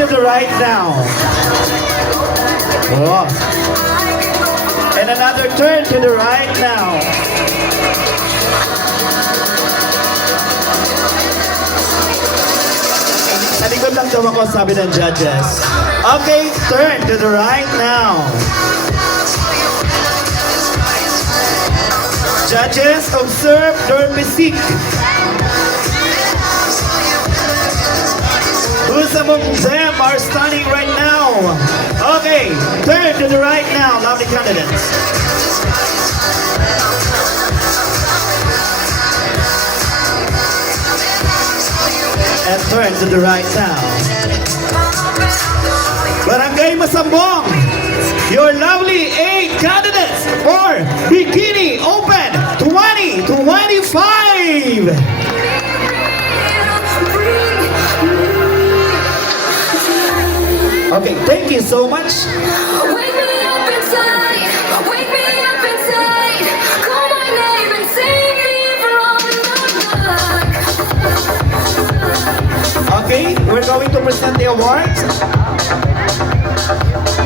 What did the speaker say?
to the right now. Oh. And another turn to the right now. Sa likod lang daw ako, sabi ng judges. Okay, turn to the right now. Judges, observe their physique. Who's among them are stunning right now? Okay, turn to the right now, lovely candidates. And turn to the right now. Barangay Masambong, your lovely 8 candidates for Bikini Open 2025. Okay, thank you so much. Wake me up inside, wake me up inside. Call my name and save me from the dark. Okay, we're going to present the awards.